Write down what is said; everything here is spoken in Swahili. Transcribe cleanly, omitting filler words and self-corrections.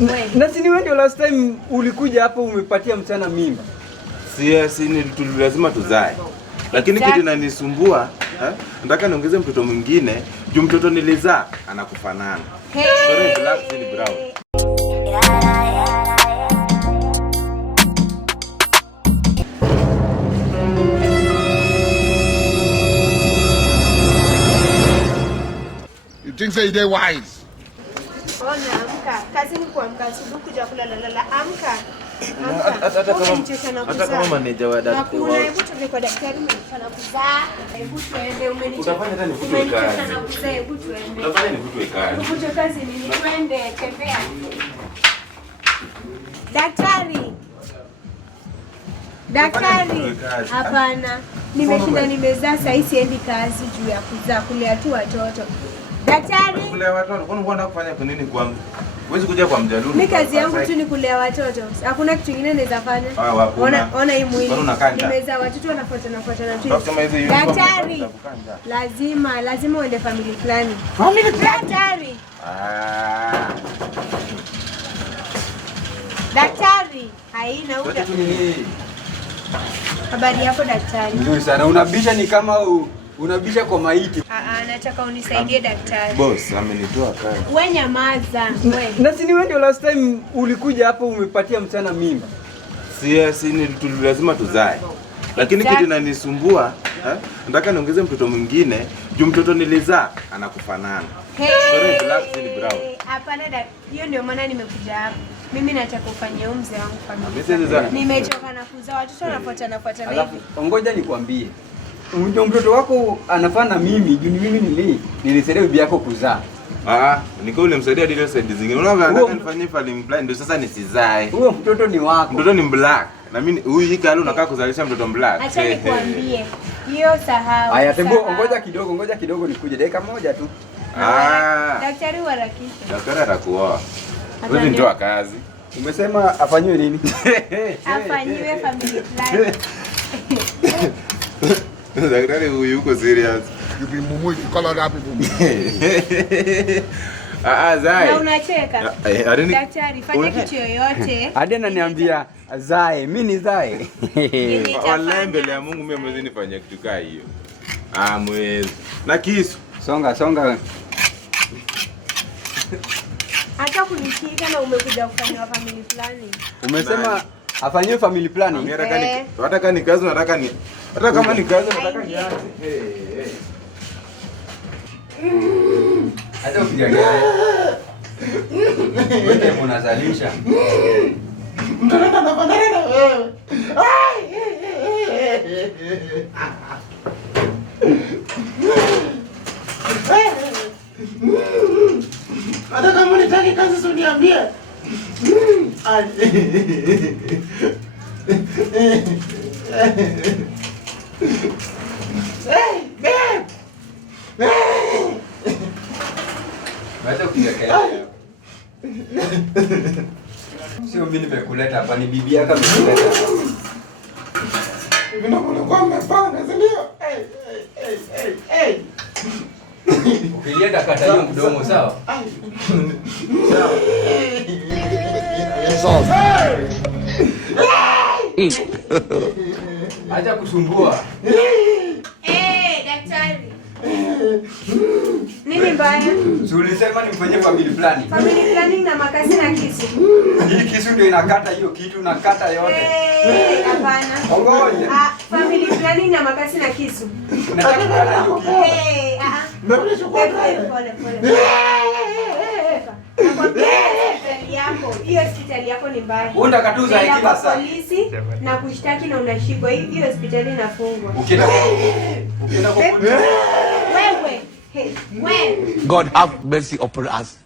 Na si wewe ndio last time ulikuja hapo umepatia mchana mimba. Si lazima tuzae. Lakini kitu inanisumbua, nataka niongeze mtoto mwingine, juu mtoto nilizaa anakufanana. Sorry, black si brown. You think say they wise? Ona amka. Kazi ni kuamka asubuhi kuja kulala. Amka. Hata kama manager wa daktari. Hakuna, hebu tuende kwa daktari mwenye kuzaa. Hebu tuende umenichosha. Utafanya tena nifutwe kazi. Hebu tuende. Utafanya nifutwe kazi. Nifutwe kazi nini? Twende tembea. Daktari. Daktari. Hapana. Nimeshinda nimezaa sasa siendi kazi juu ya kuzaa kulea tu watoto. Daktari. Kulea watoto. Kwani unataka kufanya kwa nini kwangu? Huwezi kuja kwa mjaluni. Mimi kazi yangu tu ni kulea watoto. Hakuna kitu kingine naweza fanya. Ona hii mwili. Nimezaa watoto wanafuatana tu. Daktari. Lazima uende family planning. Family daktari. Daktari. Haina uda. Habari yako daktari? Nzuri sana. Unabisha ni kama unabisha kwa maiti. Nataka unisaidie daktari. Boss, amenitoa kazi. Wewe nyamaza. Wewe. Na si wewe ndio last time ulikuja hapo umepatia mchana mimba. Si lazima tuzae. Lakini kitu inanisumbua, nataka niongeze mtoto mwingine, juu mtoto nilizaa anakufanana. Sorry, black si brown. Hapana hiyo ndio maana nimekuja hapa. Mimi nataka ufanye mzee wangu familia. Nimechoka na kuzaa watoto wanafuatana hivi. Ngoja nikwambie. Mtoto wako anafana mimi, juu mimi nilisaidia bibi yako kuzaa. Niko ule msaidia dile side zingine. Unaona nataka nifanyie family plan ndio sasa nisizae. Huyo mtoto ni wako. Mtoto ni black. Na mimi huyu hiki leo unakaa kuzalisha mtoto black. Acha nikwambie. Hiyo sahau. Haya, ngoja kidogo nikuje dakika moja tu. Daktari harakisha. Daktari atakuoa. Wewe ndio kazi. Umesema afanywe nini? Afanywe family plan. Daktari huyu yuko serious. You be mumu, you call other people. Zai. Na unacheka. Daktari, fanya kitu yoyote. Hadi ananiambia zae, mimi ni zae. Wallahi mbele ya Mungu mimi mwezi nifanye kitu kaa hiyo. Mwezi. Na kisu. Songa. Hata kunishika na umekuja kufanya family planning. Umesema afanywe family planning. Hata kama ni kazi nataka ni. Hata kama ni kazi nataka nianze. Hata ukijaga. Wewe unazalisha. Hata kama nitaki kazi sio niambie. Sio mimi nimekuleta hapa, ni bibi yako amekuleta. Hivi ndio kwa mmepanga, si ndio? Ukilienda kata hiyo mdomo, sawa? Sawa. Acha kusumbua. Daktari. Nini mbaya? Ulisema nimfanyie family planning. Family planning na makasi na kisu. Hii kisu ndio inakata hiyo kitu, nakata yote. Hapana. Ngoja. Family planning na makasi na kisu. Nataka kukata hiyo kitu. Pole. Hiyo hospitali yako ni mbaya. Unakatuza kila saa. Polisi na kushtaki na unashikwa. Hiyo hospitali inafungwa. Ukienda kwa wewe. God have mercy upon us.